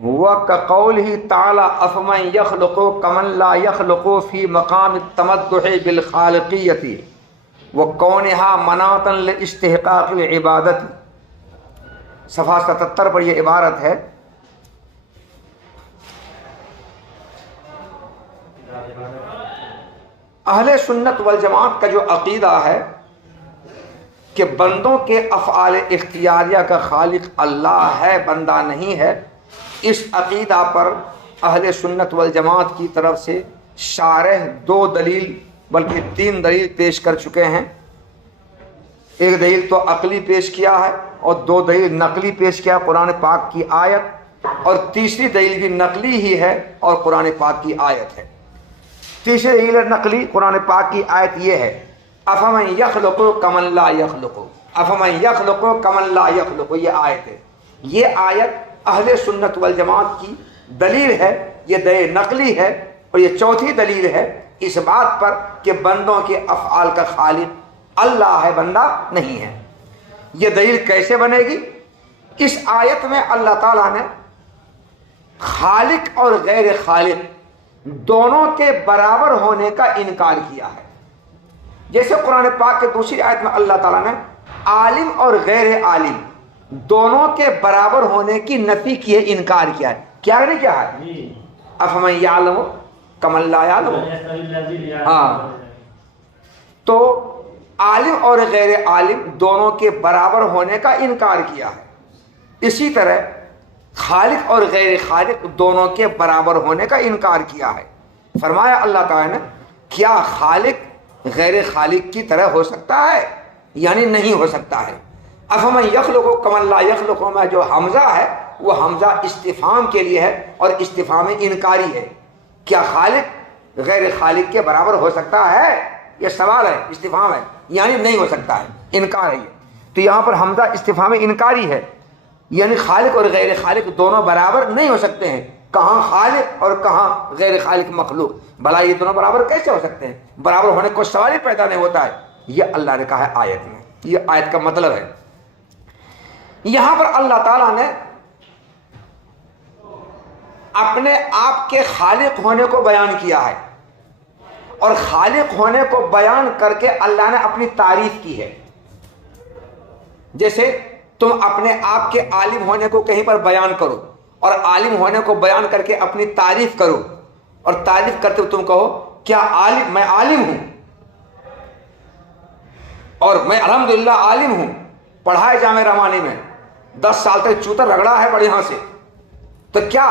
وَكَقَوْلِهِ تَعَالَى أَفَمَنْ يَخْلُقُ كَمَنْ لَا يَخْلُقُ فِي مَقَامِ التَّمَدُّحِ بِالْخَالِقِيَّةِ وَكَوْنِهَا مَنَاطًا لِاسْتِحْقَاقِ الْعِبَادَةِ۔ صفحہ 77 پر یہ عبارت ہے، اہل سنت والجماعت کا جو عقیدہ ہے کہ بندوں کے افعال اختیاریہ کا خالق اللہ ہے، بندہ نہیں ہے، اس عقیدہ پر اہل سنت والجماعت کی طرف سے شارح 2 دلیل بلکہ 3 دلیل پیش کر چکے ہیں۔ ایک دلیل تو عقلی پیش کیا ہے اور 2 دلیل نقلی پیش کیا، قرآن پاک کی آیت، اور تیسری دلیل بھی نقلی ہی ہے اور قرآن پاک کی آیت ہے۔ تیسری دلیل نقلی قرآن پاک کی آیت یہ ہے، افمن یخلق کمن لا یخلق، افمن یخلق کمن لا یخلق، یہ آیت ہے۔ یہ آیت اہل سنت والجماعت کی دلیل ہے، یہ دلیل نقلی ہے، اور یہ چوتھی دلیل ہے اس بات پر کہ بندوں کے افعال کا خالق اللہ ہے، بندہ نہیں ہے۔ یہ دلیل کیسے بنے گی؟ اس آیت میں اللہ تعالیٰ نے خالق اور غیر خالق دونوں کے برابر ہونے کا انکار کیا ہے۔ جیسے قرآن پاک کے دوسری آیت میں اللہ تعالیٰ نے عالم اور غیر عالم دونوں کے برابر ہونے کی نفی کی ہے، انکار کیا ہے۔ کیا نہیں کیا ہے؟ افمن یعلم کمن لا یعلم۔ ہاں، تو عالم اور غیر عالم دونوں کے برابر ہونے کا انکار کیا ہے۔ اسی طرح خالق اور غیر خالق دونوں کے برابر ہونے کا انکار کیا ہے۔ فرمایا اللہ تعالیٰ نے، کیا خالق غیر خالق کی طرح ہو سکتا ہے؟ یعنی نہیں ہو سکتا ہے۔ افمن یخلق کمن لا یخلق میں جو حمزہ ہے وہ حمزہ استفہام کے لیے ہے اور استفہام انکاری ہے۔ کیا خالق غیر خالق کے برابر ہو سکتا ہے؟ یہ سوال ہے، استفہام ہے، یعنی نہیں ہو سکتا ہے، انکار ہے یہ۔ تو یہاں پر حمزہ استفہام انکاری ہے، یعنی خالق اور غیر خالق دونوں برابر نہیں ہو سکتے ہیں۔ کہاں خالق اور کہاں غیر خالق مخلوق، بھلا یہ دونوں برابر کیسے ہو سکتے ہیں؟ برابر ہونے کو سوال ہی پیدا نہیں ہوتا ہے۔ یہ اللہ نے کہا ہے آیت میں، یہ آیت کا مطلب ہے۔ یہاں پر اللہ تعالیٰ نے اپنے آپ کے خالق ہونے کو بیان کیا ہے، اور خالق ہونے کو بیان کر کے اللہ نے اپنی تعریف کی ہے۔ جیسے تم اپنے آپ کے عالم ہونے کو کہیں پر بیان کرو اور عالم ہونے کو بیان کر کے اپنی تعریف کرو، اور تعریف کرتے ہوئے تم کہو کیا عالم، میں عالم ہوں اور میں الحمدللہ عالم ہوں، پڑھا ہے جامع رحمانی میں، 10 سال تک چوتر رگڑا ہے بڑے یہاں سے، تو کیا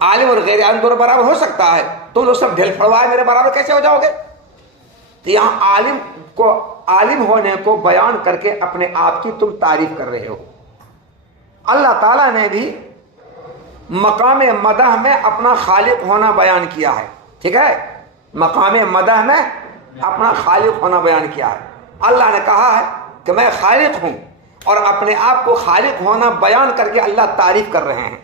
عالم اور غیر عالم دونوں برابر ہو سکتا ہے؟ تم لوگ سب ڈھیل پڑوائے میرے برابر کیسے ہو جاؤ گے؟ تو یہاں عالم ہونے کو بیان کر کے اپنے آپ کی تم تعریف کر رہے ہو۔ اللہ تعالیٰ نے بھی مقام مدح میں اپنا خالق ہونا بیان کیا ہے، ٹھیک ہے؟ مقام مدح میں اپنا خالق ہونا بیان کیا ہے۔ اللہ نے کہا ہے کہ میں خالق ہوں، اور اپنے آپ کو خالق ہونا بیان کر کے اللہ تعریف کر رہے ہیں۔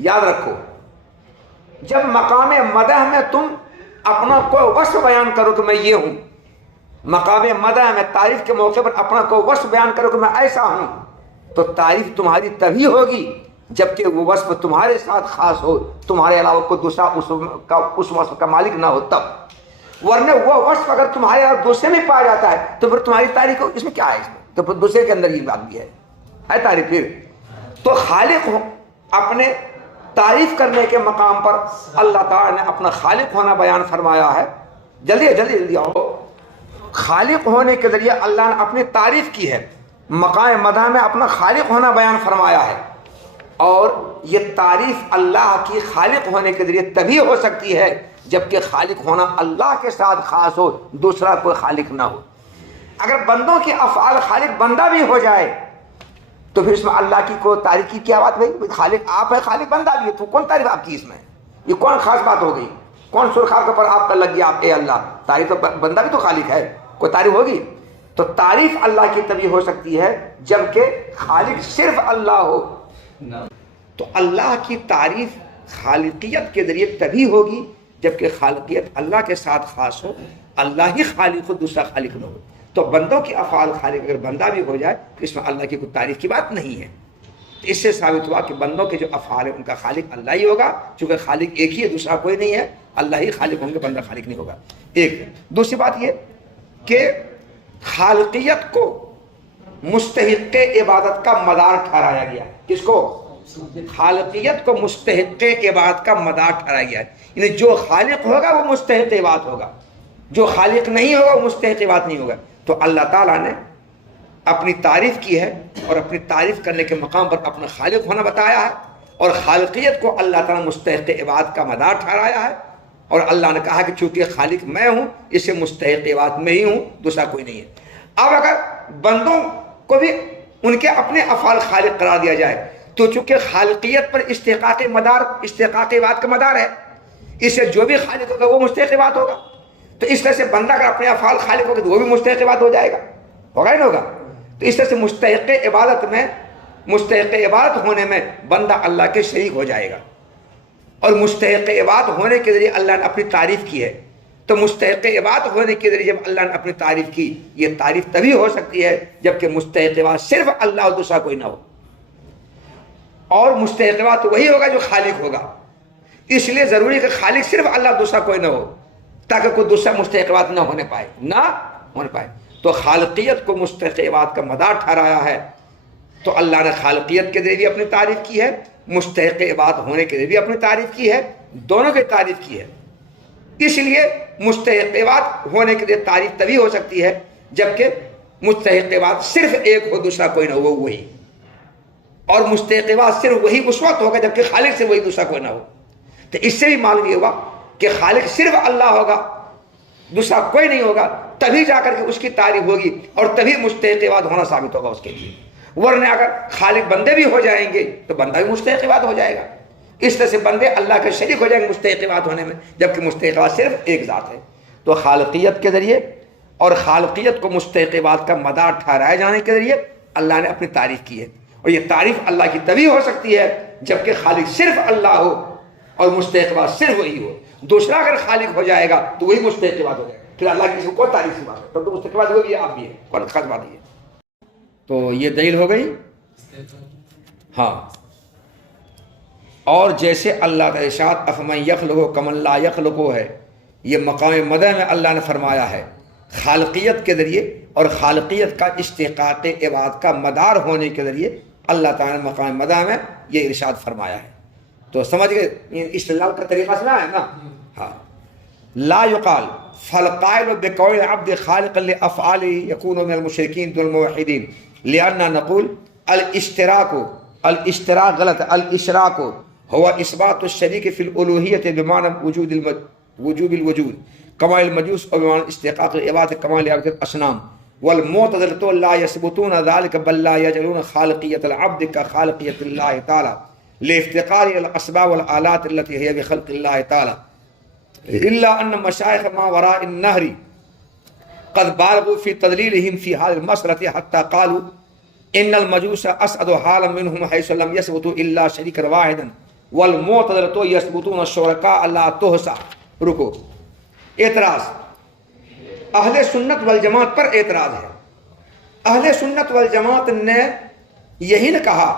یاد رکھو، جب مقام مدح میں تم اپنا کوئی وصف بیان کرو کہ میں یہ ہوں، مقام مدح میں تعریف کے موقع پر اپنا کوئی وصف بیان کرو کہ میں ایسا ہوں، تو تعریف تمہاری تبھی ہوگی جبکہ وہ وصف تمہارے ساتھ خاص ہو، تمہارے علاوہ کوئی دوسرا اس وصف کا مالک نہ ہو تب۔ ورنہ وہ وصف اگر تمہارے علاوہ دوسرے میں پایا جاتا ہے تو پھر تمہاری تعریف ہو، اس میں کیا ہے؟ اس میں تو پھر دوسرے کے اندر یہ بات بھی ہے تعریف۔ پھر تو خالق ہو، اپنے تعریف کرنے کے مقام پر اللہ تعالیٰ نے اپنا خالق ہونا بیان فرمایا ہے۔ جلدی آؤ۔ خالق ہونے کے ذریعے اللہ نے اپنی تعریف کی ہے، مقام مدح میں اپنا خالق ہونا بیان فرمایا ہے، اور یہ تعریف اللہ کی خالق ہونے کے ذریعے تبھی ہو سکتی ہے جبکہ خالق ہونا اللہ کے ساتھ خاص ہو، دوسرا کوئی خالق نہ ہو۔ اگر بندوں کے افعال خالق بندہ بھی ہو جائے تو پھر اس میں اللہ کی کوئی تعریف کی کیا بات بھائی؟ خالق آپ ہے، خالق بندہ بھی ہے، تو کون تعریف آپ کی اس میں؟ یہ کون خاص بات ہو گئی؟ کون سرخاب کے پر آپ کا لگ گیا آپ اے اللہ؟ تعریف تو بندہ بھی تو خالق ہے، کوئی تعریف ہوگی؟ تو تعریف اللہ کی تبھی ہو سکتی ہے جبکہ خالق صرف اللہ ہو۔ تو اللہ کی تعریف خالقیت کے ذریعے تبھی ہوگی جبکہ خالقیت اللہ کے ساتھ خاص ہو، اللہ ہی خالق ہو، دوسرا خالق نہ ہو۔ تو بندوں کی افعال خالق اگر بندہ بھی ہو جائے تو اس میں اللہ کی کوئی تعریف کی بات نہیں ہے۔ تو اس سے ثابت ہوا کہ بندوں کے جو افعال ہیں ان کا خالق اللہ ہی ہوگا، چونکہ خالق ایک ہی ہے، دوسرا کوئی نہیں ہے، اللہ ہی خالق ہوں گے، بندہ خالق نہیں ہوگا۔ ایک دوسری بات یہ کہ خالقیت کو مستحق عبادت کا مدار ٹھہرایا گیا ہے۔ کس کو؟ خالقیت کو مستحق عبادت کا مدار ٹھہرایا گیا ہے، یعنی جو خالق ہوگا وہ مستحق عبادت ہوگا، جو خالق نہیں ہوگا وہ مستحق عبادت نہیں ہوگا۔ تو اللہ تعالیٰ نے اپنی تعریف کی ہے اور اپنی تعریف کرنے کے مقام پر اپنا خالق ہونا بتایا ہے، اور خالقیت کو اللہ تعالیٰ مستحق عبادت کا مدار ٹھہرایا ہے، اور اللہ نے کہا کہ چونکہ خالق میں ہوں اس سے مستحق عبادت میں ہی ہوں، دوسرا کوئی نہیں ہے۔ اب اگر بندوں کو بھی ان کے اپنے افعال خالق قرار دیا جائے تو چونکہ خالقیت پر استحقاق عبادت کا مدار ہے، اس سے جو بھی خالق ہوگا وہ مستحق عبادت ہوگا، تو اس طرح سے بندہ اگر اپنے افعال خالق ہوگا تو وہ بھی مستحق عبادت ہو جائے گا، ہوگا ہی نہیں ہوگا؟ تو اس طرح سے مستحق عبادت ہونے میں بندہ اللہ کے شریک ہو جائے گا، اور مستحق عبادت ہونے کے ذریعے اللہ نے اپنی تعریف کی ہے، تو مستحق عبادت ہونے کے ذریعے جب اللہ نے اپنی تعریف کی، یہ تعریف تبھی ہو سکتی ہے جبکہ مستحق عبادت صرف اللہ اور دوسرا کوئی نہ ہو، اور مستحق عبادت وہی ہوگا جو خالق ہوگا، اس لیے ضروری ہے کہ خالق صرف اللہ دوسرا کوئی نہ ہو تاکہ کوئی دوسرا مستحق عبادت نہ ہونے پائے۔ تو خالقیت کو مستحق عبادت کا مدار ٹھہرایا ہے، تو اللہ نے خالقیت کے ذریعے بھی اپنی تعریف کی ہے، مستحق عبادت ہونے کے ذریعے بھی اپنی تعریف کی ہے، دونوں کی تعریف کی ہے۔ اس لیے مستحق عبادت ہونے کے لیے تعریف تبھی ہو سکتی ہے جبکہ مستحق عبادت صرف ایک ہو، دوسرا کوئی نہ ہو، وہی، اور مستحق عبادت صرف وہی اس وقت ہوگا جبکہ خالق سے وہی دوسرا کوئی نہ ہو۔ تو اس سے بھی معلوم یہ ہوا کہ خالق صرف اللہ ہوگا، دوسرا کوئی نہیں ہوگا، تبھی جا کر کے اس کی تعریف ہوگی اور تبھی مستحق عبادت ہونا ثابت ہوگا اس کے لیے، ورنہ اگر خالق بندے بھی ہو جائیں گے تو بندہ بھی مستحق عبادت ہو جائے گا۔ اس طرح سے بندے اللہ کے شریک ہو جائیں گے مستحق عبادت ہونے میں، جبکہ مستحق عبادت صرف ایک ذات ہے۔ تو خالقیت کے ذریعے اور خالقیت کو مستحق عبادت کا مدار ٹھہرائے جانے کے ذریعے اللہ نے اپنی تعریف کی ہے، اور یہ تعریف اللہ کی تبھی ہو سکتی ہے جبکہ خالق صرف اللہ ہو اور مستحق عبادت صرف وہی ہو۔ دوسرا اگر خالق ہو جائے گا تو وہی مستحق عبادت ہو جائے گا، پھر اللہ کی کسی کو تعریف کی بات ہے، تو مستحق عبادت وہ بھی ہے، آپ بھی ہے، اور خاص بات یہ۔ تو یہ دلیل ہو گئی۔ ہاں، اور جیسے اللہ کا ارشاد افمن یخلق کمن لا یخلق ہے، یہ مقام مدح میں اللہ نے فرمایا ہے، خالقیت کے ذریعے اور خالقیت کا استحقاق عبادت کا مدار ہونے کے ذریعے اللہ تعالیٰ نے مقام مدح میں یہ ارشاد فرمایا ہے۔ تو سمجھ گئے استدلال کا طریقہ سنا ہے نا؟ ہاں، لا یقال فالقائل بقول عبد خالق لافعال یکون من المشرکین دون الموحدین لأننا نقول الاشتراک غلط، الاشراک هو اثبات الشریک فی الالوہیت بمعنى وجوب الوجود کما المجوس و بمعنى استحقاق العبادة کما لعبادة الاصنام، والمعتزلة لا يثبتون ذلك بل لا يجعلون خالقیت العبد كخالقیت اللہ تعالی لافتقار الى الاسباب والآلات التي هي بخلق الله تعالى، الا ان مشايخ ما وراء النهر قد بالغوا في تدليلهم في هذه المسألة حتى قالوا ان المجوس اسعد حالا منهم حيث لم يثبتوا الا شريكا واحدا والمعتزلة يثبتون الشركاء لا تحصى۔ رکو، اعتراض، اہل سنت والجماعت پر اعتراض ہے۔ اہل سنت والجماعت نے یہی نہ کہا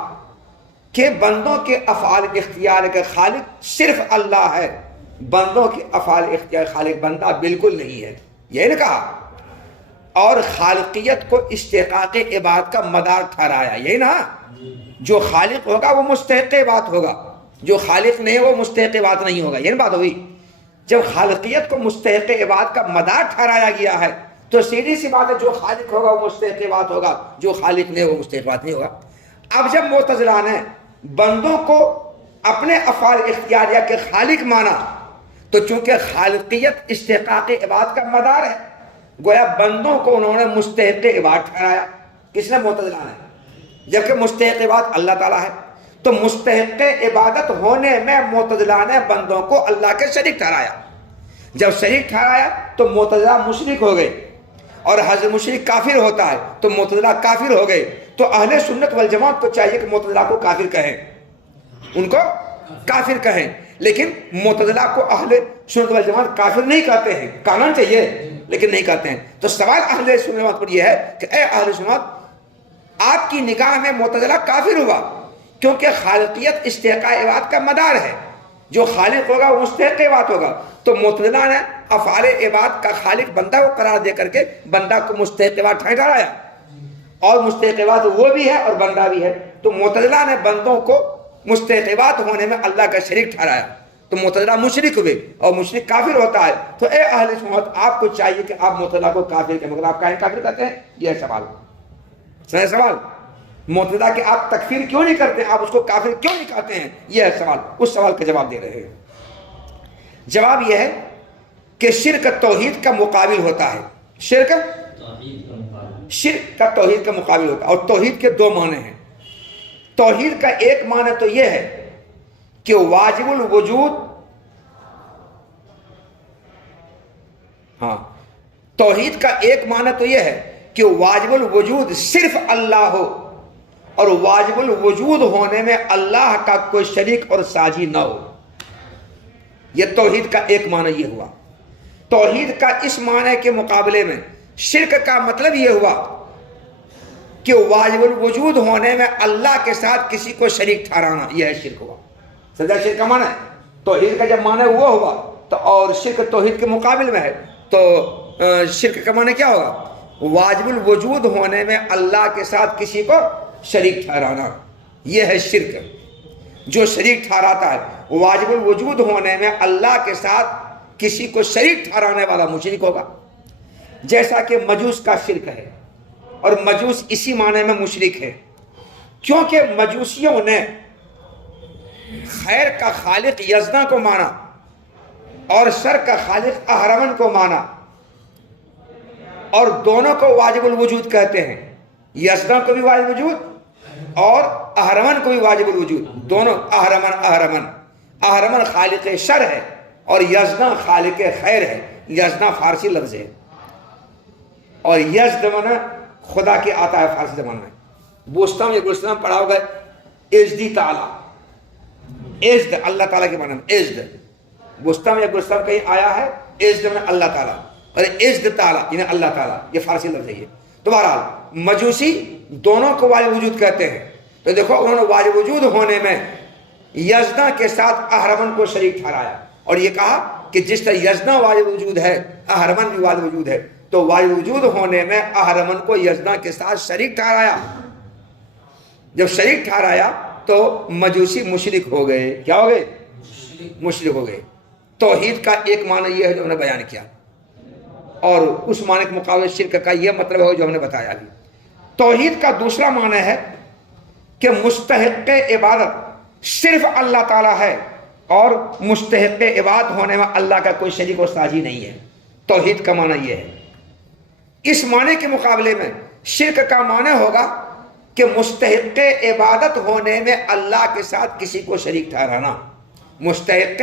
کہ بندوں کے افعال اختیار کا خالق صرف اللہ ہے، بندوں کے افعال اختیار خالق بندہ بالکل نہیں ہے، یہ نہ کہا، اور خالقیت کو استحقاق عبادت کا مدار ٹھہرایا، یہی نا، جو خالق ہوگا وہ مستحق عبادت ہوگا، جو خالق نہیں وہ مستحق عبادت نہیں ہوگا، یہ بات ہوئی۔ جب خالقیت کو مستحق عبادت کا مدار ٹھہرایا گیا ہے تو سیدھی سی بات ہے جو خالق ہوگا وہ مستحق عبادت ہوگا، جو خالق نہیں وہ مستحق عبادت نہیں ہوگا۔ اب جب معتزلہ نے بندوں کو اپنے افعال اختیاریہ کے خالق مانا تو چونکہ خالقیت استحقاق عبادت کا مدار ہے، گویا بندوں کو انہوں نے مستحق عبادت ٹھہرایا۔ کس نے؟ معتزلہ نے، جبکہ مستحق عبادت اللہ تعالیٰ ہے، تو مستحق عبادت ہونے میں معتزلہ نے بندوں کو اللہ کے شریک ٹھہرایا۔ جب شریک ٹھہرایا تو معتزلہ مشرک ہو گئے، اور حضرت مشرک کافر ہوتا ہے تو معتزلہ کافر ہو گئے۔ تو اہل سنت والجماعت کو چاہیے کہ معتزلہ کو کافر کہیں، ان کو کافر کہیں، لیکن معتزلہ کو اہل سنت والجماعت کافر نہیں کہتے ہیں، کہنا چاہیے لیکن نہیں کہتے ہیں۔ تو سوال اہل سنت والجماعت پر یہ ہے کہ اے اہل سنت، آپ کی نگاہ میں معتزلہ کافر ہوا، کیونکہ خالقیت استحقاق عبادت کا مدار ہے، جو خالق ہوگا وہ مستحق عبادت ہوگا۔ تو معتزلہ نے افعال عبادت کا خالق بندہ کو قرار دے کر کے بندہ کو مستحق عبادت ٹھہرایا، اور مستحق عبادت وہ بھی ہے اور بندہ بھی ہے۔ تو معتزلہ نے بندوں کو مستحق عبادت ہونے میں اللہ کا شریک ٹھہرایا، تو معتزلہ مشرک ہوئے، اور مشرک کافر ہوتا ہے۔ تو اے اہل سنت، آپ کو چاہیے کہ آپ معتزلہ کو کافر کے مگر آپ کہیں کافر کہتے ہیں؟ یہ ہے سوال، صحیح سوال۔ معتزلہ کہ آپ تکفیر کیوں نہیں کرتے، آپ اس کو کافر کیوں نہیں کہتے ہیں، یہ ہے سوال۔ اس سوال کا جواب دے رہے ہیں۔ جواب یہ ہے کہ شرک توحید کا مقابل ہوتا ہے، شرک کا توحید کا مقابل ہوتا ہے، اور توحید کے دو معنی ہیں۔ توحید کا ایک معنی تو یہ ہے کہ واجب الوجود، ہاں، توحید کا ایک معنی تو یہ ہے کہ واجب الوجود صرف اللہ ہو، اور واجب الوجود ہونے میں اللہ کا کوئی شریک اور ساجی نہ ہو۔ یہ توحید کا ایک معنی یہ ہوا۔ توحید کا اس معنی کے مقابلے میں شرک کا مطلب یہ ہوا کہ واجب الوجود ہونے میں اللہ کے ساتھ کسی کو شریک ٹھہرانا، یہ ہے شرک ہوا۔ سجا شرک کا معنی ہے توحید کا جب معنی وہ ہوا تو، اور شرک توحید کے مقابل میں ہے، تو شرک کا معنی کیا ہوگا؟ واجب الوجود ہونے میں اللہ کے ساتھ کسی کو شریک ٹھہرانا، یہ ہے شرک۔ جو شریک ٹھہراتا ہے واجب الوجود ہونے میں اللہ کے ساتھ کسی کو شریک ٹھہرانے والا مشرک ہوگا، جیسا کہ مجوس کا شرک ہے، اور مجوس اسی معنی میں مشرک ہے، کیونکہ مجوسیوں نے خیر کا خالق یزداں کو مانا اور شر کا خالق اہرمن کو مانا، اور دونوں کو واجب الوجود کہتے ہیں، یزداں کو بھی واجب الوجود اور اہرمن کو بھی واجب الوجود، دونوں۔ اہرمن خالق شر ہے اور یزداں خالق خیر ہے۔ یزداں فارسی لفظ ہے، اور یزد مانا خدا کے آتا ہے فارسی زبان میں۔ بوستم یا گلستان پڑھا ہوگا، ازدی تعالی، ازد اللہ تعالیٰ کے معنی میں، ازد بوستم یا گلستان کہیں آیا ہے، ازد میں اللہ تعالیٰ، اور ازد تعالیٰ یعنی اللہ تعالیٰ، یہ فارسی لفظ ہے یہ۔ تو بہرحال مجوسی دونوں کو واجب وجود کہتے ہیں، تو دیکھو انہوں نے واجب وجود ہونے میں یزداں کے ساتھ اہرمن کو شریک ٹھہرایا، اور یہ کہا کہ جس طرح یزداں واجب وجود ہے اہرمن بھی واجب وجود ہے، تو واجب وجود ہونے میں اہرمن کو یزداں کے ساتھ شریک ٹھہرایا۔ جب شریک ٹھہرایا تو مجوسی مشرک ہو گئے، کیا ہو گئے؟ مشرک ہو گئے۔ توحید کا ایک معنی یہ ہے جو ہم نے بیان کیا، اور اس معنی کے مقابلے شرک کا یہ مطلب ہے جو ہم نے بتایا ابھی۔ توحید کا دوسرا معنی ہے کہ مستحق عبادت صرف اللہ تعالیٰ ہے، اور مستحق عبادت ہونے میں اللہ کا کوئی شریک و ساجی نہیں ہے۔ توحید کا معنی یہ ہے۔ اس معنی کے مقابلے میں شرک کا معنی ہوگا کہ مستحق عبادت ہونے میں اللہ کے ساتھ کسی کو شریک ٹھہرانا، مستحق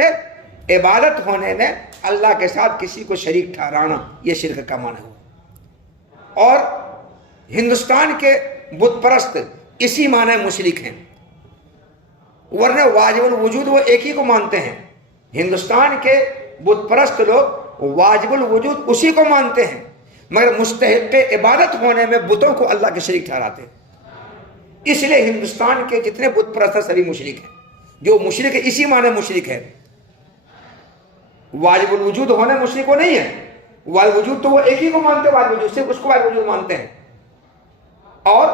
عبادت ہونے میں اللہ کے ساتھ کسی کو شریک ٹھہرانا، یہ شرک کا معنی ہوگا۔ اور ہندوستان کے بت پرست اسی معنی مشرک ہیں، ورنہ واجب الوجود وہ ایک ہی کو مانتے ہیں۔ ہندوستان کے بت پرست لوگ واجب الوجود اسی کو مانتے ہیں، مگر مستحق عبادت ہونے میں بتوں کو اللہ کے شریک ٹھہراتے ہیں۔ اس لیے ہندوستان کے جتنے بت پرست ہیں سبھی مشرک ہیں۔ جو مشرک ہے اسی معنی مشرک ہے، واجب الوجود ہونے مشرک کو نہیں ہے۔ واجب وجود تو وہ ایک ہی کو مانتے ہیں، واجب وجود صرف اس کو واجب وجود مانتے ہیں، اور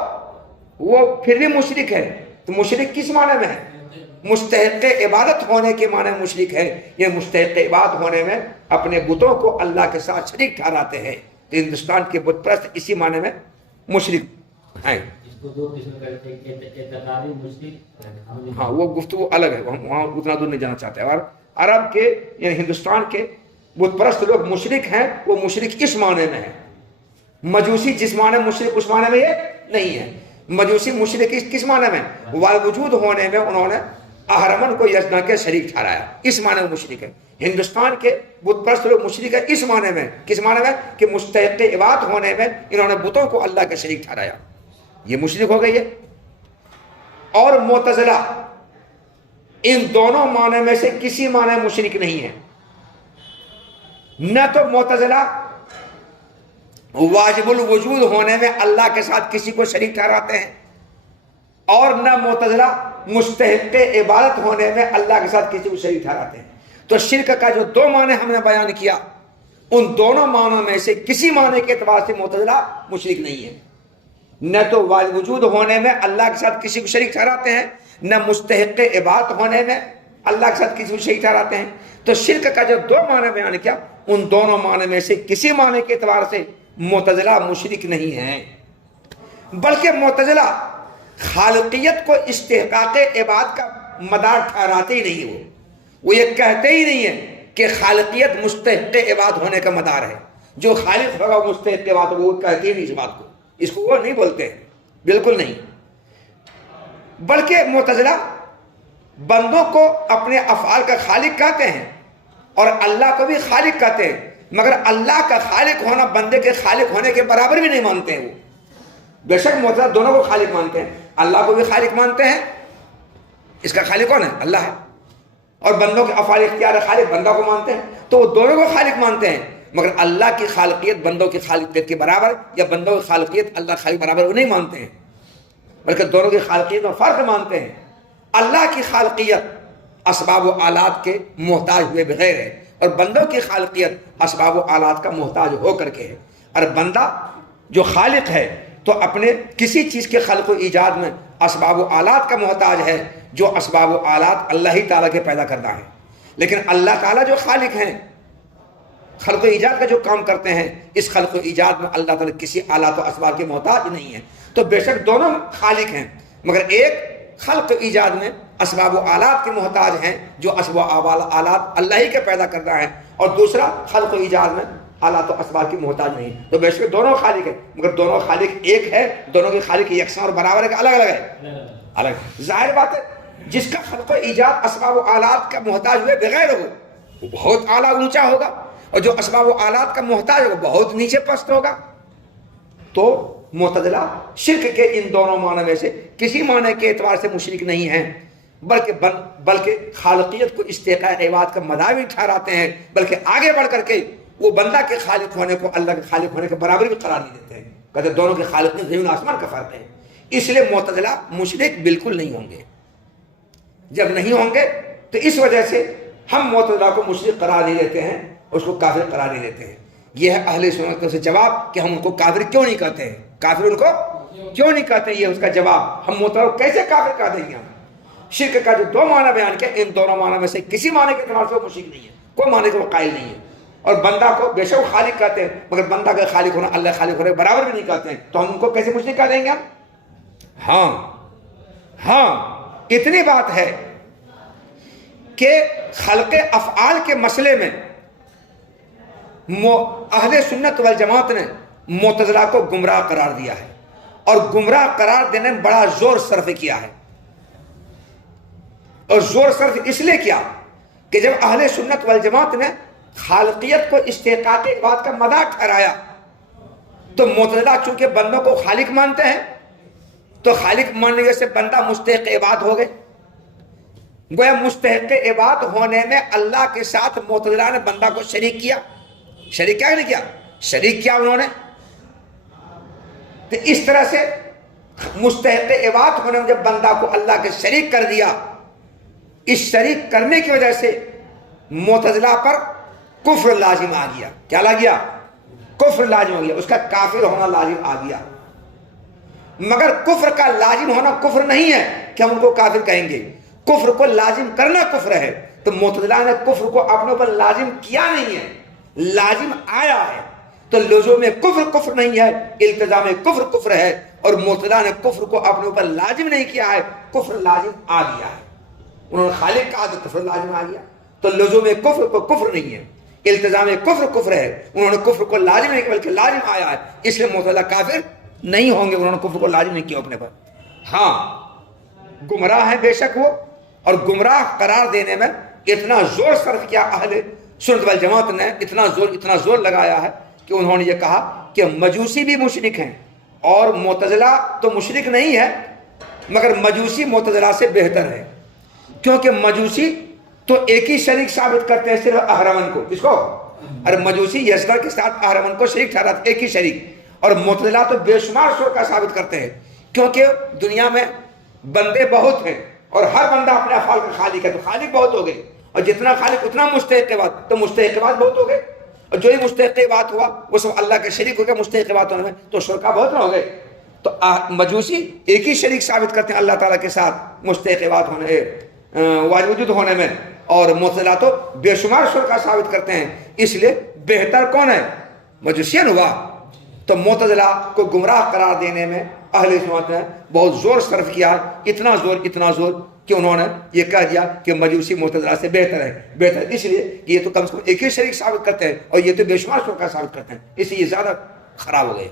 وہ پھر بھی مشرک ہے۔ تو مشرک کس معنی میں ہے؟ مستحق عبادت ہونے کے معنی مشرک ہے، یہ مستحق عبادت ہونے میں اپنے بتوں کو اللہ کے ساتھ شریک ٹھہراتے ہیں۔ تو ہندوستان کے بت پرست اسی معنی میں مشرک ہیں۔ ہاں وہ گفتگو الگ ہے، وہاں اتنا دور نہیں جانا چاہتے۔ اور عرب کے یعنی ہندوستان کے بت پرست لوگ مشرک ہیں، وہ مشرک اس معنی میں ہے۔ مجوسی جس معنی مشرک اس معنی میں یہ نہیں ہے۔ مجوسی مشرک کس معنی میں؟ وجود ہونے میں انہوں نے اہرمن کو یزداں کے شریک ٹھہرایا، اس معنی میں مشرک ہے۔ ہندوستان کے بت پرست لوگ مشرک ہے اس معنی میں، کس معنی میں؟ کہ مستحق عبادت ہونے میں انہوں نے بتوں کو اللہ کے شریک ٹھہرایا، یہ مشرک ہو گئی ہے۔ اور معتزلہ ان دونوں معنی میں سے کسی معنی مشرک نہیں ہے۔ نہ تو معتزلہ واجب الوجود ہونے میں اللہ کے ساتھ کسی کو شریک ٹھہراتے ہیں، اور نہ معتزلہ مستحق عبادت ہونے میں اللہ کے ساتھ کسی کو شریک ٹھہراتے ہیں۔ تو شرک کا جو دو معنی ہم نے بیان کیا، ان دونوں معنوں میں سے کسی معنی کے اعتبار سے معتزلہ مشرک نہیں ہے۔ نہ تو وجود ہونے میں اللہ کے ساتھ کسی کو شریک ٹھہراتے ہیں، نہ مستحق عبادت ہونے میں اللہ کے ساتھ کسی کو شریک ٹھہراتے ہیں۔ تو شرک کا جو دو معنی بیان کیا، ان دونوں معنی میں سے کسی معنی کے اعتبار سے معتزلہ مشرک نہیں ہیں، بلکہ معتزلہ خالقیت کو استحقاق عبادت کا مدار ٹھہراتے ہی نہیں۔ وہ یہ کہتے ہی نہیں ہے کہ خالقیت مستحق عبادت ہونے کا مدار ہے، جو خالق ہوگا وہ مستحق عبادت ہوگا، وہ کہتے ہی نہیں اس بات کو، اس کو وہ نہیں بولتے ہیں، بالکل نہیں۔ بلکہ معتزلہ بندوں کو اپنے افعال کا خالق کہتے ہیں اور اللہ کو بھی خالق کہتے ہیں، مگر اللہ کا خالق ہونا بندے کے خالق ہونے کے برابر بھی نہیں مانتے ہیں۔ وہ بے شک معتزلہ دونوں کو خالق مانتے ہیں، اللہ کو بھی خالق مانتے ہیں، اس کا خالق کون ہے؟ اللہ ہے، اور بندوں کے افعال اختیار خالق بندہ کو مانتے ہیں، تو وہ دونوں کو خالق مانتے ہیں، مگر اللہ کی خالقیت بندوں کی خالقیت کے برابر یا بندوں کی خالقیت اللہ خالق برابر وہ نہیں مانتے ہیں، بلکہ دونوں کی خالقیت میں فرق مانتے ہیں۔ اللہ کی خالقیت اسباب و آلات کے محتاج ہوئے بغیر ہے، اور بندوں کی خالقیت اسباب و آلات کا محتاج ہو کر کے ہے۔ اور بندہ جو خالق ہے تو اپنے کسی چیز کے خلق و ایجاد میں اسباب و آلات کا محتاج ہے، جو اسباب و آلات اللہ ہی تعالیٰ کے پیدا کرنا ہے۔ لیکن اللہ تعالیٰ جو خالق ہیں، خلق و ایجاد کا جو کام کرتے ہیں، اس خلق و ایجاد میں اللہ تعالیٰ کسی آلات و اسباب کے محتاج نہیں ہے۔ تو بے شک دونوں خالق ہیں، مگر ایک خلق و ایجاد میں اسباب و آلات کے محتاج ہیں، جو اسباب و آلات اللہ ہی کے پیدا کرنا ہے، اور دوسرا خلق و ایجاد میں آلات و اسباب کی محتاج نہیں۔ تو بے شک دونوں خالق ہیں، مگر دونوں خالق ایک ہے، دونوں کے خالق یکساں اور برابر ہے کہ الگ الگ ہے؟ الگ۔ ظاہر بات ہے جس کا خلق و ایجاد اسباب و آلات کا محتاج ہوئے بغیر ہو وہ بہت اعلیٰ اونچا ہوگا، اور جو اسباب و آلات کا محتاج ہوگا بہت نیچے پست ہوگا۔ تو معتزلہ شرک کے ان دونوں معنی میں سے کسی معنی کے اعتبار سے مشرک نہیں ہیں، بلکہ خالقیت کو استحقاق عبادت کا مدار ٹھہراتے ہیں، بلکہ آگے بڑھ کر کے وہ بندہ کے خالق ہونے کو اللہ کے خالق ہونے کے برابر بھی قرار نہیں دیتے ہیں، کہتے دونوں کے خالق زمین آسمان کا فرق ہے۔ اس لیے معتزلہ مشرک بالکل نہیں ہوں گے۔ جب نہیں ہوں گے تو اس وجہ سے ہم معتزلہ کو مشرک قرار نہیں دیتے ہیں، اس کو کافر قرار نہیں دیتے ہیں۔ یہ ہے اہل سنت سے جواب کہ ہم ان کو کافر کیوں نہیں کہتے ہیں، کافر ان کو کیوں نہیں کہتے ہیں، یہ اس کا جواب۔ ہم معتزلہ کو کیسے کافر کہہ دیں گے؟ ہم شرک کا جو دو معنی بیان کیا، ان دونوں معنی میں سے کسی معنی کے اعتبار سے وہ مشرک نہیں ہے، کوئی معنی کو وہ قائل نہیں ہے۔ اور بندہ کو بے شک خالق کہتے ہیں، مگر بندہ کا خالق ہونا اللہ خالق ہونے برابر بھی نہیں کہتے ہیں، تو ہم ان کو کیسے مشرک کہہ دیں گے؟ ہم ہاں اتنی بات ہے کہ خلق افعال کے مسئلے میں اہل سنت والجماعت نے معتزلہ کو گمراہ قرار دیا ہے، اور گمراہ قرار دینے میں بڑا زور صرف کیا ہے۔ اور زور صرف اس لیے کیا کہ جب اہل سنت والجماعت نے خالقیت کو استحقاق عبادت کا مدار ٹھہرایا، تو معتزلہ چونکہ بندوں کو خالق مانتے ہیں، تو خالق ماننے سے بندہ مستحق عبادت ہو گئے۔ گویا مستحق عبادت ہونے میں اللہ کے ساتھ معتزلہ نے بندہ کو شریک کیا۔ شریک کیا نہیں کیا؟ شریک کیا انہوں نے۔ تو اس طرح سے مستحق عبادت ہونے میں جب بندہ کو اللہ کے شریک کر دیا، اس شریک کرنے کی وجہ سے معتزلہ پر کفر لازم آ گیا۔ کیا لا گیا؟ کفر لازم ہو گیا، اس کا کافر ہونا لازم آ گیا۔ مگر کفر کا لازم ہونا کفر نہیں ہے کہ ہم ان کو کافر کہیں گے، کفر کو لازم کرنا کفر ہے۔ تو معتزلہ نے کفر کو اپنے اوپر لازم کیا نہیں ہے، لازم آیا ہے۔ تو لزوم کفر کفر نہیں ہے، التزام کفر کفر ہے، اور معتزلہ نے کفر کو اپنے اوپر لازم نہیں کیا ہے، کفر لازم آ گیا ہے۔ انہوں نے خالق کہا تو کفر لازم آ گیا، تو لزوم کفر کو کفر نہیں ہے، التزام کفر کفر ہے۔ انہوں نے کفر کو لازم نہیں کیا بلکہ لازم آیا ہے، اس لیے معتزلہ کافر نہیں ہوں گے، انہوں نے کفر کو لازم نہیں کیا اپنے پر۔ ہاں گمراہ ہے بے شک وہ، اور گمراہ قرار دینے میں اتنا زور صرف کیا اہل سنت والجماعت نے، اتنا زور لگایا ہے کہ انہوں نے یہ کہا کہ مجوسی بھی مشرک ہیں، اور معتزلہ تو مشرک نہیں ہے، مگر مجوسی معتزلہ سے بہتر ہے، کیونکہ مجوسی تو ایک ہی شریک ثابت کرتے ہیں، صرف اہرمن کو۔ اس کو اور مجوسی یزدہ کے ساتھ اہرمن کو شریک ٹھہراتے، ایک ہی شریک، اور معتزلہ تو بے شمار شرکا ثابت کرتے ہیں، کیونکہ دنیا میں بندے بہت ہیں اور ہر بندہ اپنے افعال کا خالق ہے، تو خالق بہت ہو گئے، اور جتنا خالق اتنا مستحق عبادت، تو مستحق عبادت بہت ہو گئے، اور جو ہی مستحق عبادت ہوا وہ سب اللہ کے شریک ہو گیا مستحق عبادت ہونے میں، تو شرکا بہت نہ ہو گئے۔ تو مجوسی ایک ہی شریک ثابت کرتے ہیں اللہ تعالیٰ کے ساتھ مستحق عبادت ہونے، واجب وجود ہونے میں، اور معتزلہ تو بے شمار شرکا ثابت کرتے ہیں۔ اس لیے بہتر کون ہے؟ مجوسین ہوا۔ تو معتزلہ کو گمراہ قرار دینے میں اہل سنت نے بہت زور صرف کیا، اتنا زور کہ انہوں نے یہ کہہ دیا کہ مجوسی معتزلہ سے بہتر ہے، بہتر اس لیے کہ یہ تو کم سے کم ایک ہی شریک ثابت کرتے ہیں اور یہ تو بے شمار شرکا ثابت کرتے ہیں، اس لیے یہ زیادہ خراب ہو گئے۔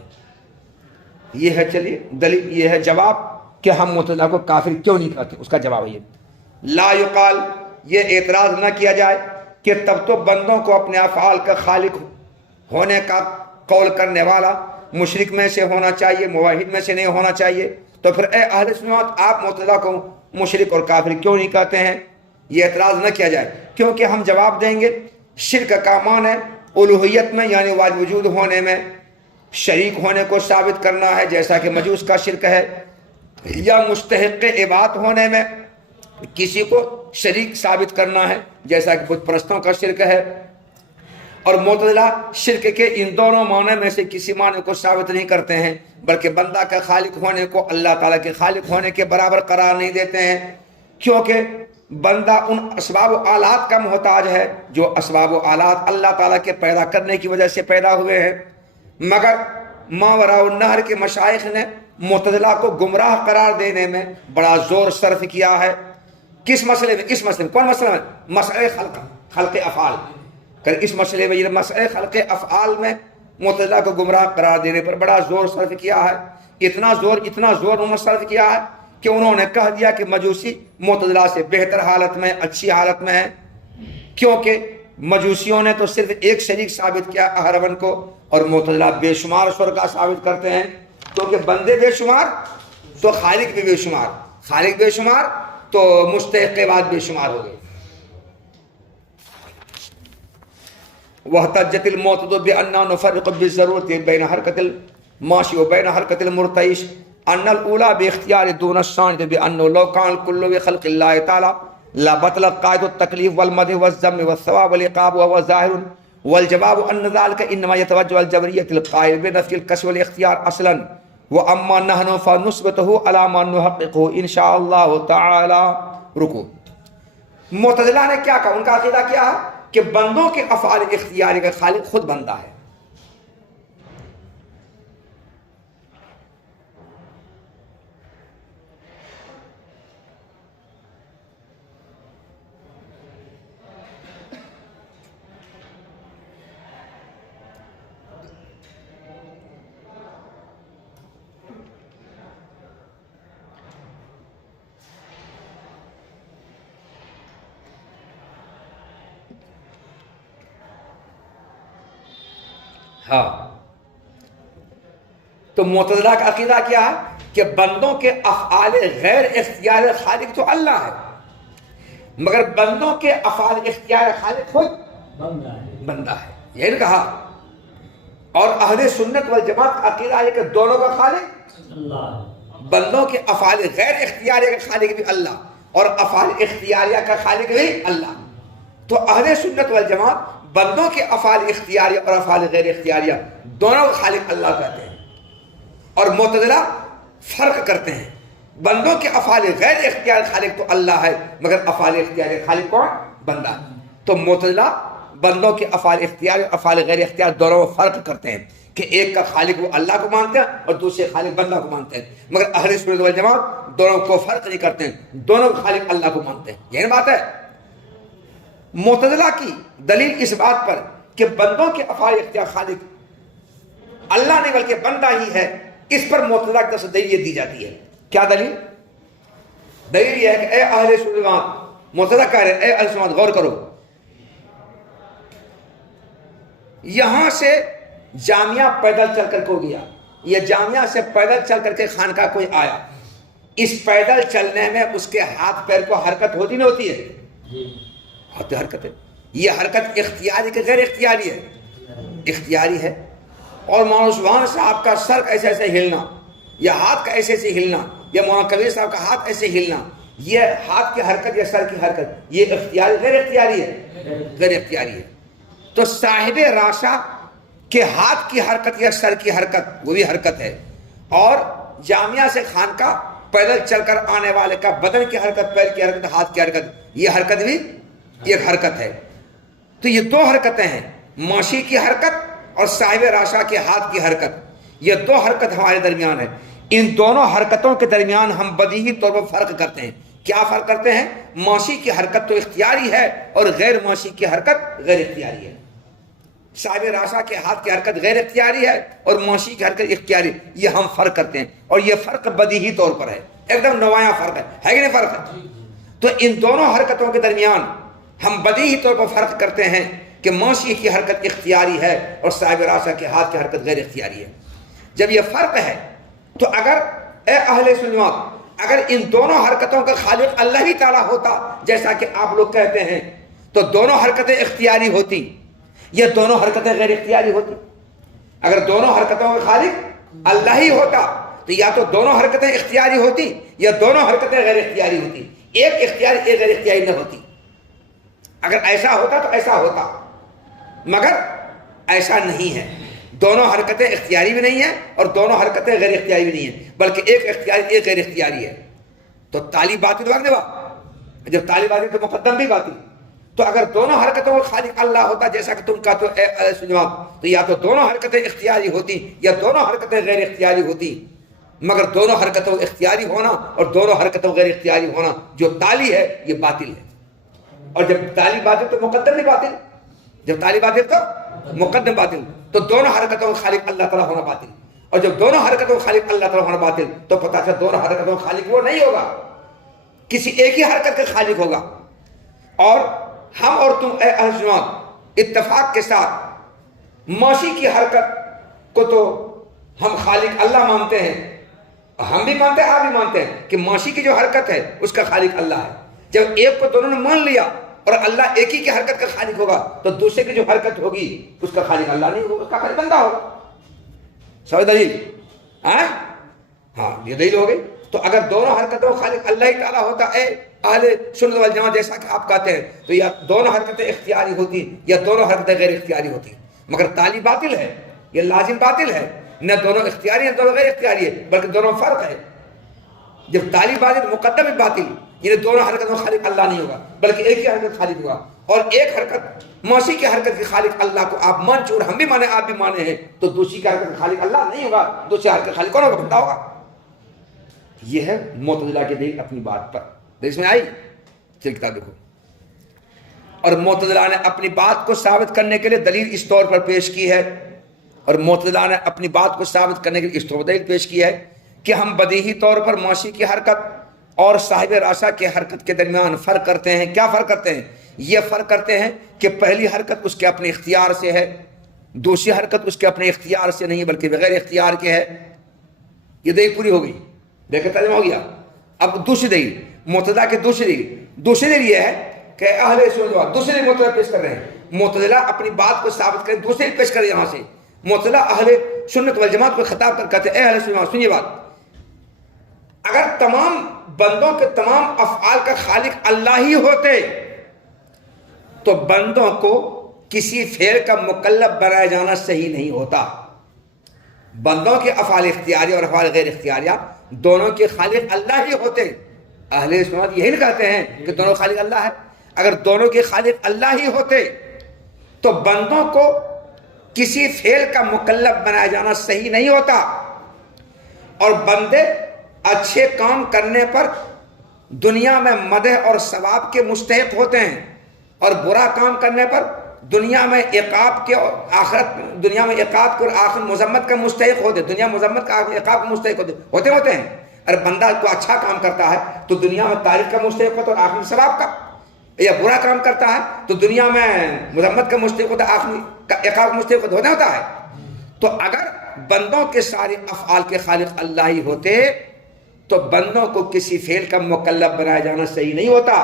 یہ ہے، چلیے دلیل، یہ ہے جواب کہ ہم معتزلہ کو کافر کیوں نہیں کہتے، اس کا جواب یہ لا یقال، یہ اعتراض نہ کیا جائے کہ تب تو بندوں کو اپنے افعال کا خالق ہونے کا قول کرنے والا مشرک میں سے ہونا چاہیے، موحد میں سے نہیں ہونا چاہیے، تو پھر اے اہل سنت آپ معتزلہ کو مشرک اور کافر کیوں نہیں کہتے ہیں؟ یہ اعتراض نہ کیا جائے، کیونکہ ہم جواب دیں گے شرک کا معنی ہے الوہیت میں یعنی واجب وجود ہونے میں شریک ہونے کو ثابت کرنا ہے جیسا کہ مجوس کا شرک ہے، یا مستحق عبادت ہونے میں کسی کو شریک ثابت کرنا ہے جیسا کہ بت پرستوں کا شرک ہے۔ اور معتزلہ شرک کے ان دونوں معنی میں سے کسی معنی کو ثابت نہیں کرتے ہیں، بلکہ بندہ کا خالق ہونے کو اللہ تعالیٰ کے خالق ہونے کے برابر قرار نہیں دیتے ہیں، کیونکہ بندہ ان اسباب و آلات کا محتاج ہے جو اسباب و آلات اللہ تعالیٰ کے پیدا کرنے کی وجہ سے پیدا ہوئے ہیں۔ مگر ماوراء النہر کے مشائخ نے معتزلہ کو گمراہ قرار دینے میں بڑا زور صرف کیا ہے۔ کس مسئلے میں؟ اس مسئلے میں کون مسئلہ ہے؟ مسئلہ خلق افعال۔ اس مسئلے میں، یہ مسئلہ خلق افعال میں معتزلہ کو گمراہ قرار دینے پر بڑا زور صرف کیا ہے۔ اتنا زور انہوں نے صرف کیا ہے کہ انہوں نے کہہ دیا کہ مجوسی معتزلہ سے بہتر حالت میں، اچھی حالت میں ہے، کیونکہ مجوسیوں نے تو صرف ایک شریک ثابت کیا اہرون کو، اور معتزلہ بے شمار شرکا ثابت کرتے ہیں، کیونکہ بندے بے شمار تو خالق بھی بے شمار، خالق بے شمار تو مستحق عبادت بے شمار ہو گئے۔ واحتجت المعتزلة بأننا نفرق بالضرورة بين حركة الماشي وبين حركة المرتعش أن الأولى باختيار دون الثانية بأنه لو كان الكل بخلق الله تعالى لبطل قاعدة التكليف والمدح والذم والثواب والعقاب وهو ظاهر، والجواب أن ذلك إنما يتوجه الجبرية القائل بنفي الكسب والاختيار أصلا، وأما نحن فنثبته على ما نحققه إن شاء الله تعالى۔ رکو، معتزلہ نے کیا کہا؟ ان کا عقیدہ کیا ہے کہ بندوں کے افعال اختیاری کا خالق خود بندہ ہے۔ ہاں، تو معتزلہ کا عقیدہ کیا ہے کہ بندوں کے افعال غیر اختیار خالق تو اللہ ہے، مگر بندوں کے افعال اختیار خالق خود بندہ ہے، یہ نہیں کہا۔ اور اہل سنت والجماعت کا عقیدہ ہے کہ دونوں کا خالق اللہ، بندوں کے افعال غیر اختیاریہ کا خالق بھی اللہ اور افعال اختیاریہ کا خالق بھی اللہ۔ تو اہل سنت والجماعت بندوں کے افعال اختیاریہ اور افعال غیر اختیاریہ دونوں کا خالق اللہ کہتے ہیں، اور معتزلہ فرق کرتے ہیں، بندوں کے افعال غیر اختیار خالق تو اللہ ہے مگر افعال اختیاری خالق کون؟ بندہ۔ تو معتزلہ بندوں کے افعال اختیار اور افعال غیر اختیار دونوں فرق کرتے ہیں کہ ایک کا خالق وہ اللہ کو مانتے ہیں اور دوسرے خالق بندہ کو مانتے ہیں، مگر اہل سنت والجماعت دونوں کو فرق نہیں کرتے ہیں، دونوں کو خالق اللہ کو مانتے ہیں، یہی بات ہے۔ معتزلہ کی دلیل اس بات پر کہ بندوں کے افعال اختیار خالق اللہ نہیں بلکہ بندہ ہی ہے، اس پر معتزلہ کی طرف سے دلیل یہ دی جاتی ہے۔ کیا دلیل؟ دلیل یہ ہے کہ اے اہل سنت، معتزلہ کہہ رہے ہیں اے اہل سنت غور کرو، یہاں سے جامعہ پیدل چل کر کو گیا، یہ جامعہ سے پیدل چل کر کے خانقاہ کوئی آیا، اس پیدل چلنے میں اس کے ہاتھ پیر کو حرکت ہوتی نہیں ہوتی ہے؟ ہوتی حرکت ہے۔ یہ حرکت اختیاری کہ غیر اختیاری ہے؟ اختیاری ہے۔ اور مانو سبحان صاحب کا سر ایسے ایسے ہلنا، یا ہاتھ کا ایسے ایسے ہلنا، یا مولانا کبیر صاحب کا ہاتھ ایسے ہلنا، یہ ہاتھ کی حرکت یا سر کی حرکت، یہ اختیاری غیر اختیاری ہے؟ غیر اختیاری ہے۔ تو صاحب راشا کے ہاتھ کی حرکت یا سر کی حرکت وہ بھی حرکت ہے، اور جامعہ سے خانقاہ پیدل چل کر آنے والے کا بدن کی حرکت، پیر کی حرکت، ہاتھ کی حرکت، یہ حرکت بھی ایک حرکت ہے۔ تو یہ دو حرکتیں ہیں، ماشی کی حرکت اور صاحب راشا کے ہاتھ کی حرکت، یہ دو حرکت ہمارے درمیان ہے۔ ان دونوں حرکتوں کے درمیان ہم بدیہی طور پر فرق کرتے ہیں۔ کیا فرق کرتے ہیں؟ ماشی کی حرکت تو اختیاری ہے اور غیر ماشی کی حرکت غیر اختیاری ہے۔ صاحب راشا کے ہاتھ کی حرکت غیر اختیاری ہے اور ماشی کی حرکت اختیاری، یہ ہم فرق کرتے ہیں، اور یہ فرق بدیہی طور پر ہے، ایک دم نمایاں فرق ہے کہ نہیں فرق ہے؟ تو ان دونوں حرکتوں کے درمیان ہم بدیہی طور پر فرق کرتے ہیں کہ ماشی کی حرکت اختیاری ہے اور صاحب راشا کے ہاتھ کی حرکت غیر اختیاری ہے۔ جب یہ فرق ہے تو اگر اے اہل سنت، اگر ان دونوں حرکتوں کا خالق اللہ ہی تعالیٰ ہوتا جیسا کہ آپ لوگ کہتے ہیں، تو دونوں حرکتیں اختیاری ہوتی، یہ دونوں حرکتیں غیر اختیاری ہوتی۔ اگر دونوں حرکتوں کا خالق اللہ ہی ہوتا تو یا تو دونوں حرکتیں اختیاری ہوتی یا دونوں حرکتیں غیر اختیاری ہوتی، ایک اختیاری ایک غیر اختیاری نہ ہوتی۔ اگر ایسا ہوتا تو ایسا ہوتا، مگر ایسا نہیں ہے۔ دونوں حرکتیں اختیاری بھی نہیں ہیں اور دونوں حرکتیں غیر اختیاری بھی نہیں ہیں، بلکہ ایک اختیاری ایک غیر اختیاری ہے۔ تو تالی باطل وقت دیوا، جب تالی باطل تو مقدم بھی باطل۔ تو اگر دونوں حرکتوں کا خالق اللہ ہوتا جیسا کہ تم کہتے ہو اے اہل سنت، تو یا تو دونوں حرکتیں اختیاری ہوتی یا دونوں حرکتیں غیر اختیاری ہوتی، مگر دونوں حرکتوں اختیاری ہونا اور دونوں حرکتوں غیر اختیاری ہونا جو تالی ہے یہ باطل ہے۔ اور جب تالی باطل تو مقدم بھی باطل، جب تالی باطل تو مقدم باطل، تو دونوں حرکتوں کا خالق اللہ تعالیٰ ہونا باطل۔ اور جب دونوں حرکتوں کا خالق اللہ تعالیٰ ہونا باطل تو پتہ چلا دونوں حرکتوں کا خالق وہ نہیں ہوگا، کسی ایک ہی حرکت کا خالق ہوگا۔ اور ہم اور تم اے اہل سنت اتفاق کے ساتھ ماشی کی حرکت کو تو ہم خالق اللہ مانتے ہیں، ہم بھی مانتے ہیں، آپ بھی مانتے ہیں کہ ماشی کی جو حرکت ہے اس کا خالق اللہ ہے۔ جب ایک کو دونوں نے مان لیا اور اللہ ایک ہی کی حرکت کا خالق ہوگا تو دوسرے کی جو حرکت ہوگی اس کا خالق اللہ نہیں ہوگا، اس کا خالق بندہ ہوگا۔ سمجھ دلیل؟ ہاں یہ دلیل ہو گئی۔ تو اگر دونوں حرکتوں کا خالق اللہ ہی تعالیٰ ہوتا اے اہل سنت والجماعت جیسا کہ آپ کہتے ہیں، تو یا دونوں حرکتیں اختیاری ہوتی یا دونوں حرکتیں غیر اختیاری ہوتی، مگر تالی باطل ہے، یہ لازم باطل ہے، نہ دونوں اختیاری ہے نہ دونوں غیر اختیاری ہے، بلکہ دونوں فرق ہے۔ جب تالی باطل مقدم باطل، یعنی دونوں حرکتوں خالق اللہ نہیں ہوگا بلکہ ایک ہی حرکت خالق ہوگا، اور ایک حرکت موسی کی حرکت کے خالق اللہ کو آپ مان چور ہم بھی مانے آپ بھی مانے ہیں، تو دوسری کی حرکت خالق اللہ نہیں ہوگا، دوسری حرکت خالق کون ہوگا؟ بندہ ہوگا۔ یہ ہے معتزلہ کے دلیل اپنی بات پر، دیکھ میں آئی؟ چل کتاب دیکھو۔ اور معتزلہ نے اپنی بات کو ثابت کرنے کے لیے دلیل اس طور پر پیش کی ہے، اور معتزلہ نے اپنی بات کو ثابت کرنے کے لیے اس طور پر دلیل پیش کی ہے کہ ہم بدیہی طور پر موسی کی حرکت اور صاحب راشا کی حرکت کے درمیان فرق کرتے ہیں۔ کیا فرق کرتے ہیں؟ یہ فرق کرتے ہیں کہ پہلی حرکت اس کے اپنے اختیار سے ہے، دوسری حرکت اس کے اپنے اختیار سے نہیں بلکہ بغیر اختیار کے ہے۔ یہ دلیل پوری ہو گئی، دیکھیں ترجمہ ہو گیا۔ اب دوسری دلیل معتزلہ کی دوسری دلیل یہ ہے کہ اہل سنت دوسری دلیل معتزلہ پیش کر رہے ہیں۔ معتزلہ اپنی بات کو ثابت کریں، دوسری دلیل پیش کر رہے ہیں۔ یہاں سے معتزلہ اہل سنت والجماعت کو خطاب کر کہتے ہیں اے اہل سنت سنیے بات، اگر تمام بندوں کے تمام افعال کا خالق اللہ ہی ہوتے تو بندوں کو کسی فعل کا مکلف بنایا جانا صحیح نہیں ہوتا۔ بندوں کے افعال اختیاری اور افعال غیر اختیاریہ دونوں کے خالق اللہ ہی ہوتے۔ اہل سنت یہی کہتے ہیں کہ دونوں خالق اللہ ہے۔ اگر دونوں کے خالق اللہ ہی ہوتے تو بندوں کو کسی فعل کا مکلف بنایا جانا صحیح نہیں ہوتا، اور بندے اچھے کام کرنے پر دنیا میں مدح اور ثواب کے مستحق ہوتے ہیں، اور برا کام کرنے پر دنیا میں عقاب کے اور آخرت دنیا میں عقاب کے اور آخرت مذمت کا مستحق ہوتے، دنیا مذمت کا عقاب کا مستحق ہوتے ہیں۔ اگر بندہ کو اچھا کام کرتا ہے تو دنیا میں تعریف کا مستحق ہوتا ہے اور آخرت ثواب کا، یا برا کام کرتا ہے تو دنیا میں مذمت کا مستحق ہوتا ہے، آخرت کا عقاب کا مستحق ہوتا ہے۔ تو اگر بندوں کے سارے افعال کے خالق اللہ ہی ہوتے تو بندوں کو کسی فعل کا مکلف بنایا جانا صحیح نہیں ہوتا،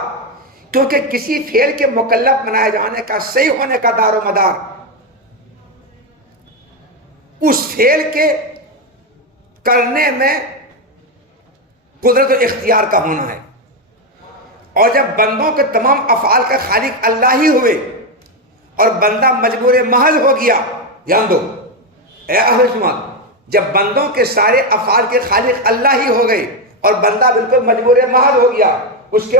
کیونکہ کسی فعل کے مکلف بنائے جانے کا صحیح ہونے کا دار و مدار اس فعل کے کرنے میں قدرت و اختیار کا ہونا ہے. اور جب بندوں کے تمام افعال کا خالق اللہ ہی ہوئے اور بندہ مجبور محض ہو گیا، دھیان دو اے اہل سنت، جب بندوں کے سارے افعال کے خالق اللہ ہی ہو گئے اور بندہ بالکل مجبور محض ہو گیا، اس کے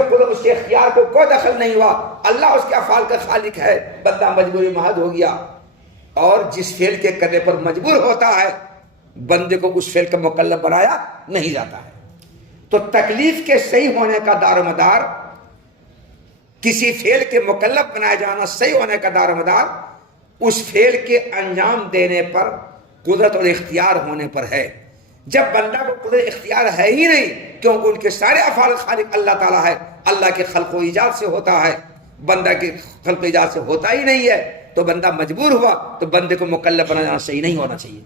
اختیار کو کوئی دخل نہیں ہوا، اللہ اس کے افعال کا خالق ہے، بندہ مجبور محض ہو گیا، اور جس فعل کے کرنے پر مجبور ہوتا ہے بندے کو اس فعل کا مکلف بنایا نہیں جاتا ہے. تو تکلیف کے صحیح ہونے کا دار و مدار، کسی فعل کے مکلف بنایا جانا صحیح ہونے کا دار و مدار اس فعل کے انجام دینے پر، قدرت اور اختیار ہونے پر ہے. جب بندہ کو قدرت اختیار ہے ہی نہیں، کیونکہ ان کے سارے افعال خالق اللہ تعالیٰ ہے، اللہ کے خلق و ایجاد سے ہوتا ہے، بندہ کے خلق و ایجاد سے ہوتا ہی نہیں ہے، تو بندہ مجبور ہوا تو بندے کو مکلف بنا جانا صحیح نہیں ہونا چاہیے.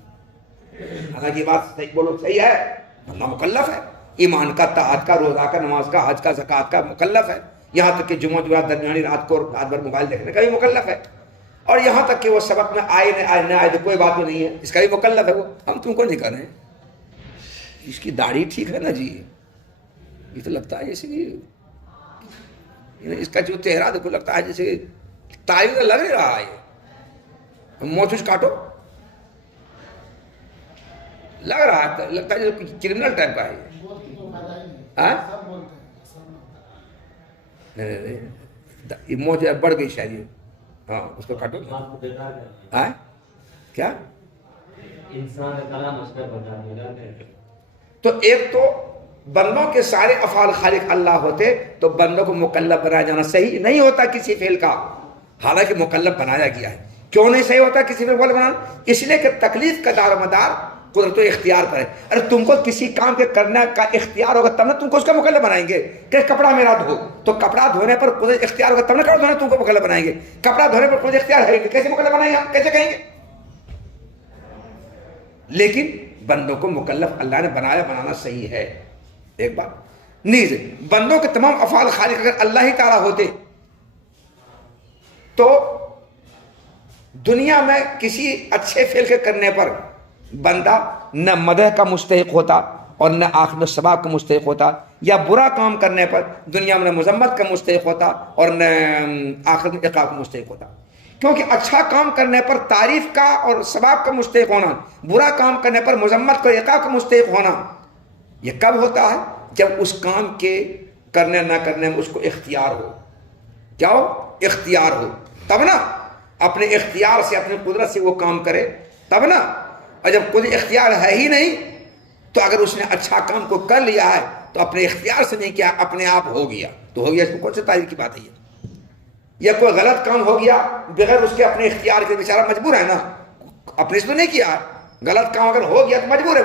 حالانکہ یہ بات صحیح بولو صحیح ہے، بندہ مکلف ہے، ایمان کا، طاعت کا، روزہ کا، نماز کا، حج کا، زکوٰۃ کا مکلف ہے، یہاں تک کہ جمعہ جمعہ درمیانی رات کو رات بھر موبائل دیکھنے کا بھی مکلف ہے، اور یہاں تک کہ وہ سبق میں آئے نہ آئے تو کوئی بات نہیں ہے، اس کا بھی مکلف ہے وہ. ہم تم کو نہیں کر رہے ہیں. اس کی داڑھی ٹھیک ہے نا جی، یہ تو لگتا ہے جیسے کہ اس کا جو چہرہ دیکھو لگتا ہے جیسے تائید لگ نہیں رہا ہے، موچھ کاٹو لگ رہا ہے، لگتا ہے جیسے کرمنل ٹائپ کا ہے. یہ موچ بڑھ گئی شاید، ہاں اس کو کاٹو. کیا تو ایک تو بندوں کے سارے افعال خالق اللہ ہوتے تو بندوں کو مکلف بنایا جانا صحیح نہیں ہوتا کسی فعل کا، حالانکہ مکلف بنایا گیا ہے. کیوں نہیں صحیح ہوتا کسی فعل بنانا؟ اس لیے کہ تکلیف کا دار و مدار قدرت و اختیار پر ہے. ارے تم کو کسی کام کے کرنے کا اختیار ہوگا تب نہ تم کو اس کا مکلف بنائیں گے. کہ کپڑا میرا دھو، تو کپڑا دھونے پر قدرت اختیار ہوگا تب نہ کپڑا دھونے تم کو مکلف بنائیں گے. کپڑا دھونے پر قدرت اختیار ہے کیسے مکلف بنائیں گے؟ ہم کیسے کہیں گے؟ لیکن بندوں کو مکلف اللہ نے بنانا صحیح ہے. ایک بات نیز بندوں کے تمام افعال خالق اگر اللہ ہی تعالیٰ ہوتے تو دنیا میں کسی اچھے فعل کے کرنے پر بندہ نہ مدح کا مستحق ہوتا اور نہ آخر میں ثواب کا مستحق ہوتا، یا برا کام کرنے پر دنیا میں نہ مذمت کا مستحق ہوتا اور نہ آخر میں عقاب کا مستحق ہوتا. کیونکہ اچھا کام کرنے پر تعریف کا اور ثواب کا مستحق ہونا، برا کام کرنے پر مذمت کا اور عقاب کا مستحق ہونا، یہ کب ہوتا ہے؟ جب اس کام کے کرنے نہ کرنے میں اس کو اختیار ہو. کیا ہو؟ اختیار ہو، تب نا اپنے اختیار سے اپنی قدرت سے وہ کام کرے تب نا. اور جب کوئی اختیار ہے ہی نہیں تو اگر اس نے اچھا کام کو کر لیا ہے تو اپنے اختیار سے نہیں کیا، اپنے آپ ہو گیا تو ہو گیا. اس میں کون سی تعریف کی بات ہے؟ یا کوئی غلط کام ہو گیا بغیر اس کے اپنے اختیار کے، بیچارہ مجبور ہے نا، اپنے سے تو نہیں کیا. غلط کام اگر ہو گیا تو مجبور ہے،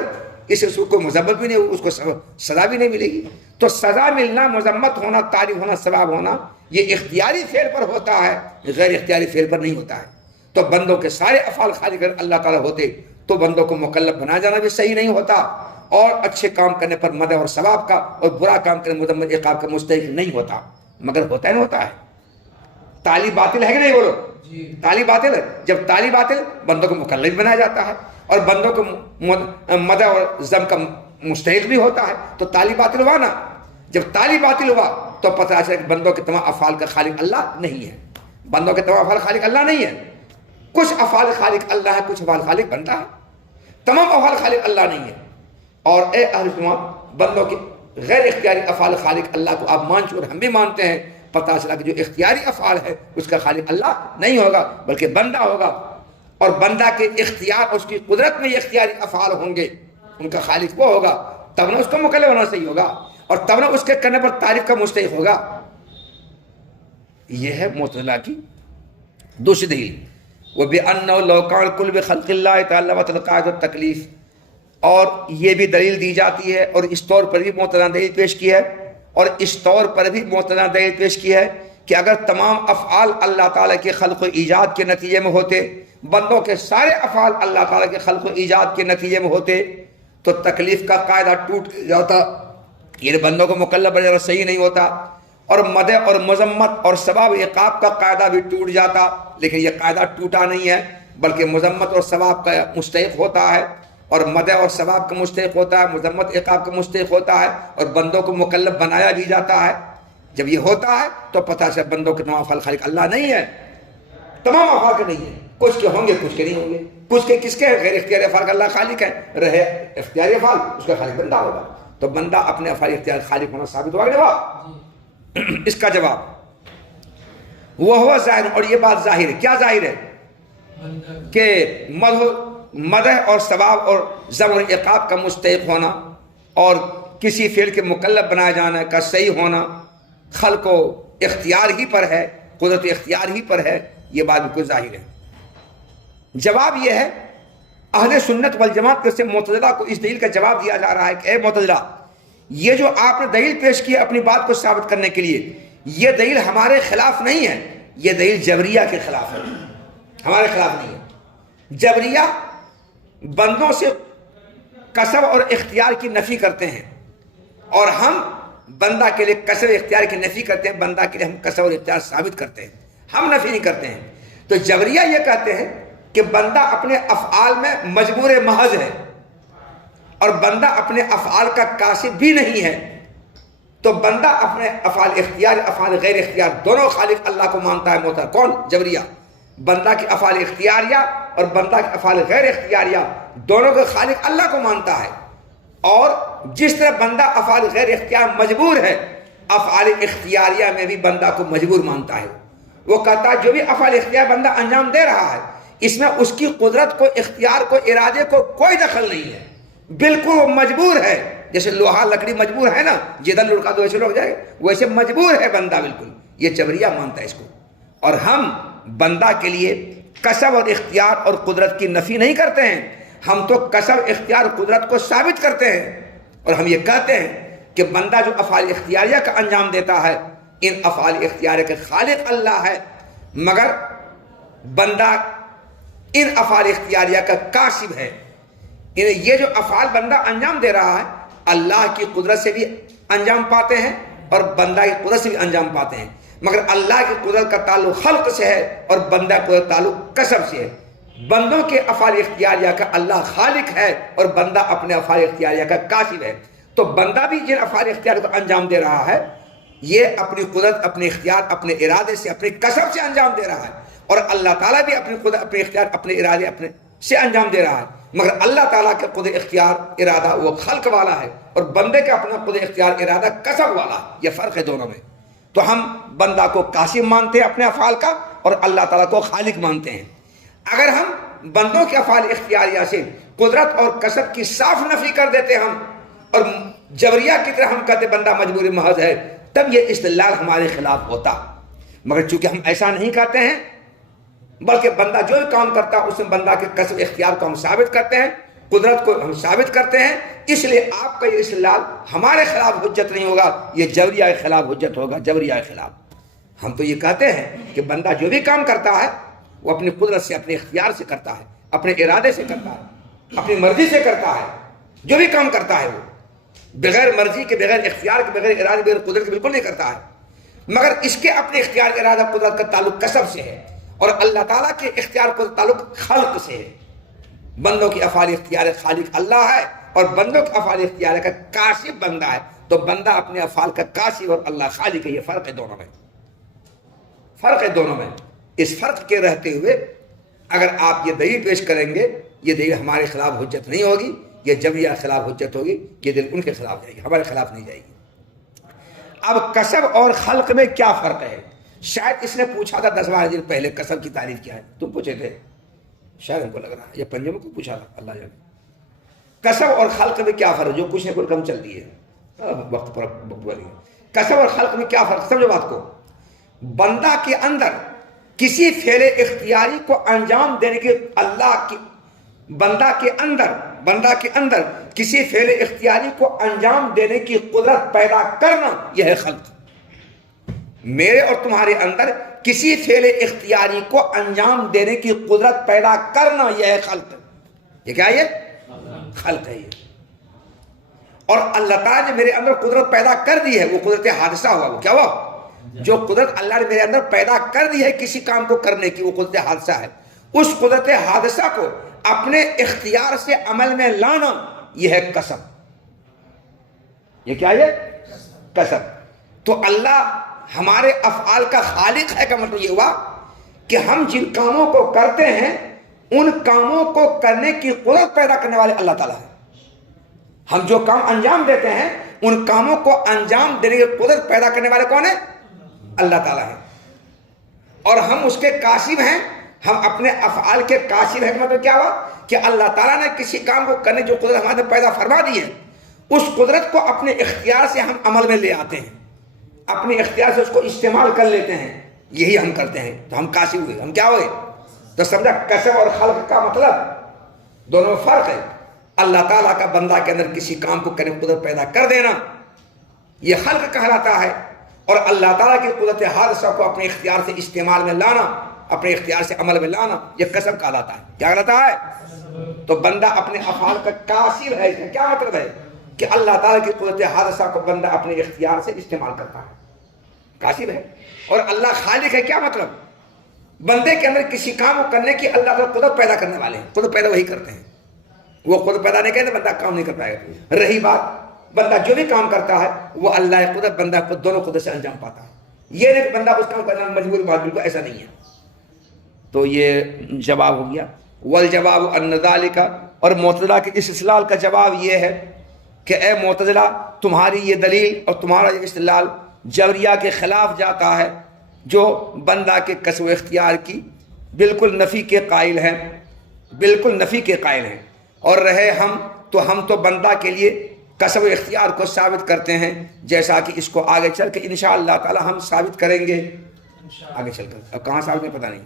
اس سے کوئی مذمت بھی نہیں، اس کو سزا بھی نہیں ملے گی. تو سزا ملنا، مذمت ہونا، تعریف ہونا، ثواب ہونا یہ اختیاری فعل پر ہوتا ہے، غیر اختیاری فعل پر نہیں ہوتا ہے. تو بندوں کے سارے افعال خالق اللہ تعالیٰ ہوتے تو بندوں کو مکلف بنا جانا بھی صحیح نہیں ہوتا، اور اچھے کام کرنے پر مدح اور ثواب کا اور برا کام کرنے پر مذمت عقاب کا مستحق نہیں ہوتا. مگر ہوتا ہے نا، ہوتا ہے. تالی باطل ہے کہ نہیں؟ بولو تالی باطل ہے. جب تالی باطل بندوں کو مکلف بنایا جاتا ہے اور بندوں کو مدح اور ذم کا مستحق بھی ہوتا ہے تو تالی باطل ہوا نا. جب تالی باطل ہوا تو پتہ چلا کہ بندوں کے تمام افعال کا خالق اللہ نہیں ہے. بندوں کے تمام افعال خالق اللہ نہیں ہے. کچھ افعال خالق اللہ ہے، کچھ افعال خالق بندہ ہے. تمام افعال خالق اللہ نہیں ہے. اور اے اہل سنت، بندوں کے غیر اختیاری افعال خالق اللہ کو آپ مان چکے، ہم بھی مانتے ہیں. پتہ چلا کہ جو اختیاری افعال ہے اس کا خالق اللہ نہیں ہوگا بلکہ بندہ ہوگا، اور بندہ کے اختیار، اس کی قدرت میں یہ اختیاری افعال ہوں گے، ان کا خالق وہ ہوگا، تب نہ اس کو مکلف ہونا صحیح ہوگا، اور تب نہ اس کے کرنے پر تعریف کا مستحق ہوگا. یہ ہے معتزلہ کی دوسری دلیل. وَبِأَنَّهُ لَوْ كَانَ الْكُلُّ بِخَلْقِ اللَّهِ تَعَالَىٰ وَتَلْقَاءَ التَّكْلِيفِ. اور یہ بھی دلیل دی جاتی ہے، اور اس طور پر بھی معتزلہ نے دلیل پیش کی ہے، اور اس طور پر بھی معتزلہ نے دلیل پیش کی ہے کہ اگر تمام افعال اللہ تعالیٰ کے خلق و ایجاد کے نتیجے میں ہوتے، بندوں کے سارے افعال اللہ تعالیٰ کے خلق و ایجاد کے نتیجے میں ہوتے تو تکلیف کا قاعدہ ٹوٹ جاتا، یہ بندوں کو مکلف بنانا صحیح نہیں ہوتا، اور مدح اور مذمت اور ثواب عقاب کا قاعدہ بھی ٹوٹ جاتا. لیکن یہ قاعدہ ٹوٹا نہیں ہے بلکہ مذمت اور ثواب کا مستحق ہوتا ہے، اور مدح اور ثواب کا مستحق ہوتا ہے، مذمت عقاب کا مستحق ہوتا ہے، اور بندوں کو مکلف بنایا بھی جاتا ہے۔ جب یہ ہوتا ہے تو پتہ چلا بندوں کے تمام افعال خالق اللہ نہیں ہے، تمام افعال کے نہیں ہے، کچھ کے ہوں گے کچھ کے نہیں ہوں گے، کچھ کے کس کے غیر اختیاری افعال کا اللہ خالق ہے، رہے اختیاری افعال اس کا خالق بندہ ہوگا۔ تو بندہ اپنے افعال اختیار خالق ہونا ثابت ہوا۔ جواب اس کا جواب وہ ہوا ظاہر، اور یہ بات ظاہر ہے۔ کیا ظاہر ہے؟ کہ مدح اور ثواب اور ضم اور عقاب کا مستحق ہونا اور کسی فعل کے مکلف بنائے جانے کا صحیح ہونا خلق و اختیار ہی پر ہے، قدرت اختیار ہی پر ہے، یہ بات بالکل ظاہر ہے۔ جواب یہ ہے، اہل سنت والجماعت سے معتزلہ کو اس دلیل کا جواب دیا جا رہا ہے کہ اے معتزلہ، یہ جو آپ نے دلیل پیش کی اپنی بات کو ثابت کرنے کے لیے، یہ دلیل ہمارے خلاف نہیں ہے، یہ دلیل جبریہ کے خلاف ہے، ہمارے خلاف نہیں ہے۔ جبریہ بندوں سے کسب اور اختیار کی نفی کرتے ہیں، اور ہم بندہ کے لیے کسب اختیار کی نفی کرتے ہیں، بندہ کے لیے ہم کسب اور اختیار ثابت کرتے ہیں، ہم نفی نہیں کرتے ہیں۔ تو جبریہ یہ کہتے ہیں کہ بندہ اپنے افعال میں مجبور محض ہے، اور بندہ اپنے افعال کا کاسب بھی نہیں ہے۔ تو بندہ اپنے افعال اختیار افعال غیر اختیار دونوں خالق اللہ کو مانتا ہے۔ محترم کون؟ جبریہ۔ بندہ کی افعال اختیاریہ اور بندہ کی افعال غیر اختیاریہ دونوں کے خالق اللہ کو مانتا ہے، اور جس طرح بندہ افعال غیر اختیار مجبور ہے، افعال اختیاریہ میں بھی بندہ کو مجبور مانتا ہے۔ وہ کہتا ہے جو بھی افعال اختیار بندہ انجام دے رہا ہے، اس میں اس کی قدرت کو، اختیار کو، ارادے کو کوئی دخل نہیں ہے، بالکل وہ مجبور ہے۔ جیسے لوہا لکڑی مجبور ہے نا، جدھر لڑکا تو ویسے لوگ جائے، ویسے مجبور ہے بندہ بالکل۔ یہ جبریہ مانتا ہے اس کو۔ اور ہم بندہ کے لیے کسب اور اختیار اور قدرت کی نفی نہیں کرتے ہیں، ہم تو کسب اختیار قدرت کو ثابت کرتے ہیں، اور ہم یہ کہتے ہیں کہ بندہ جو افعال اختیاریہ کا انجام دیتا ہے، ان افعال اختیاریہ کے خالق اللہ ہے، مگر بندہ ان افعال اختیاریہ کا کاسب ہے۔ یہ جو افعال بندہ انجام دے رہا ہے، اللہ کی قدرت سے بھی انجام پاتے ہیں اور بندہ کی قدرت سے بھی انجام پاتے ہیں، مگر اللہ کی قدرت کا تعلق خلق سے ہے اور بندہ کی قدرت تعلق کسب سے ہے۔ بندوں کے افعال اختیاریہ کا اللہ خالق ہے اور بندہ اپنے افعال اختیاریہ کا کاسب ہے۔ تو بندہ بھی جن افعال اختیاریہ کو انجام دے رہا ہے، یہ اپنی قدرت، اپنے اختیار، اپنے ارادے سے، اپنے کسب سے انجام دے رہا ہے، اور اللہ تعالیٰ بھی اپنی قدرت، اپنے اختیار، اپنے ارادے اپنے سے انجام دے رہا ہے، مگر اللہ تعالیٰ کا قدرت اختیار ارادہ وہ خلق والا ہے، اور بندے کا اپنا قدرت اختیار ارادہ کسب والا ہے۔ یہ فرق ہے دونوں میں۔ تو ہم بندہ کو کاسب مانتے ہیں اپنے افعال کا، اور اللہ تعالیٰ کو خالق مانتے ہیں۔ اگر ہم بندوں کے افعال اختیاریہ سے قدرت اور کسب کی صاف نفی کر دیتے ہم، اور جبریہ کی طرح ہم کہتے بندہ مجبور محض ہے، تب یہ استدلال ہمارے خلاف ہوتا۔ مگر چونکہ ہم ایسا نہیں کہتے ہیں، بلکہ بندہ جو بھی کام کرتا ہے اس میں بندہ کے کسب اختیار کو ہم ثابت کرتے ہیں، قدرت کو ہم ثابت کرتے ہیں، اس لیے آپ کا یہ استدلال ہمارے خلاف حجت نہیں ہوگا، یہ جبریہ کے خلاف حجت ہوگا، جبریہ کے خلاف۔ ہم تو یہ کہتے ہیں کہ بندہ جو بھی کام کرتا ہے وہ اپنی قدرت سے، اپنے اختیار سے کرتا ہے، اپنے ارادے سے کرتا ہے، اپنی مرضی سے کرتا ہے۔ جو بھی کام کرتا ہے وہ بغیر مرضی کے، بغیر اختیار کے، بغیر ارادے، بغیر قدرت کے بالکل نہیں کرتا ہے، مگر اس کے اپنے اختیار، ارادہ، قدرت کا تعلق کسب سے ہے، اور اللہ تعالیٰ کے اختیار کو تعلق خلق سے ہے۔ بندوں کی افعال اختیار خالق اللہ ہے، اور بندوں کے افعال اختیار کا کاسب بندہ ہے۔ تو بندہ اپنے افعال کا کاسب اور اللہ خالق ہے، یہ فرق ہے دونوں میں، فرق ہے دونوں میں۔ اس فرق کے رہتے ہوئے اگر آپ یہ دلیل پیش کریں گے، یہ دلیل ہمارے خلاف حجت نہیں ہوگی، یہ جبریہ کے خلاف حجت ہوگی، یہ دلیل ان کے خلاف جائے گی، ہمارے خلاف نہیں جائے گی۔ اب کسب اور خلق میں کیا فرق ہے؟ شاید اس نے پوچھا تھا 10-12 دن پہلے، کسب کی تعریف کیا ہے؟ تم پوچھے تھے شاید، ہم کو لگ رہا ہے یہ پنجے میں کو پوچھا تھا، اللہ جانے۔ کسب اور خلق میں کیا فرق؟ جو کچھ نہ کوئی کم چلتی ہے، وقت پر بکوالی ہے۔ کسب اور خلق میں کیا فرق؟ سمجھو بات کو۔ بندہ کے اندر کسی فعل اختیاری کو انجام دینے کے اللہ کی، بندہ کے اندر کسی فعل اختیاری کو انجام دینے کی قدرت پیدا کرنا، یہ ہے خلق۔ میرے اور تمہارے اندر کسی فعل اختیاری کو انجام دینے کی قدرت پیدا کرنا، یہ ہے خلق۔ یہ کیا ہے؟ یہ خلق ہے۔ یہ اور اللہ تعالیٰ نے میرے اندر قدرت پیدا کر دی ہے، وہ قدرت حادثہ ہوا۔ وہ کیا ہوا؟ جو قدرت اللہ نے میرے اندر پیدا کر دی ہے کسی کام کو کرنے کی، وہ قدرت حادثہ ہے۔ اس قدرت حادثہ کو اپنے اختیار سے عمل میں لانا یہ ہے کسب. یہ کیا ہے؟ کسب. تو اللہ ہمارے افعال کا خالق ہے کا مطلب یہ ہوا کہ ہم جن کاموں کو کرتے ہیں ان کاموں کو کرنے کی قدرت پیدا کرنے والے اللہ تعالیٰ ہیں. ہم جو کام انجام دیتے ہیں ان کاموں کو انجام دینے کی قدرت پیدا کرنے والے کون ہیں؟ اللہ تعالیٰ ہیں. اور ہم اس کے کاشف ہیں. ہم اپنے افعال کے کاشف ہیں. مطلب کیا ہوا کہ اللہ تعالیٰ نے کسی کام کو کرنے جو قدرت ہمارے پیدا فرما دی ہے اس قدرت کو اپنے اختیار سے ہم عمل میں لے آتے ہیں, اپنے اختیار سے اس کو استعمال کر لیتے ہیں. یہی ہم کرتے ہیں تو ہم کاشف ہوئے. ہم کیا ہوئے؟ تو سمجھا کسب اور خلق کا مطلب دونوں میں فرق ہے. اللہ تعالیٰ کا بندہ کے اندر کسی کام کو کرنے قدرت پیدا کر دینا یہ خلق کہلاتا ہے, اور اللہ تعالیٰ کی قدرت حادثہ کو اپنے اختیار سے استعمال میں لانا, اپنے اختیار سے عمل میں لانا یہ کسب کہلاتا ہے. کیا کہلاتا ہے؟ تو بندہ اپنے افعال کا کاسب ہے. کیا مطلب ہے؟ کہ اللہ تعالیٰ کی قدرت حادثہ کو بندہ اپنے اختیار سے استعمال کرتا ہے, کاسب ہے. اور اللہ خالق ہے. کیا مطلب؟ بندے کے اندر کسی کام کو کرنے کی اللہ تعالیٰ قدرت پیدا کرنے والے ہیں. قدرت پیدا وہی کرتے ہیں, وہ خود پیدا نہیں کرتے, بندہ کام نہیں کر پائے گا. رہی بات بندہ جو بھی کام کرتا ہے وہ اللہ قدرت بندہ کو دونوں قدرت سے انجام پاتا ہے. یہ نہیں کہ بندہ اس کام کرنا مجبور بات, بالکل ایسا نہیں ہے. تو یہ جواب ہو گیا. والجواب ان ذالک, اور معتزلہ کے اس استدلال کا جواب یہ ہے کہ اے معتزلہ تمہاری یہ دلیل اور تمہارا یہ استدلال جبریہ کے خلاف جاتا ہے جو بندہ کے کسب و اختیار کی بالکل نفی کے قائل ہیں, بالکل نفی کے قائل ہیں. اور رہے ہم تو بندہ کے لیے کسب و اختیار کو ثابت کرتے ہیں, جیسا کہ اس کو آگے چل کے انشاءاللہ تعالی ہم ثابت کریں گے. آگے چل کر اب کہاں ثابت نہیں پتہ نہیں.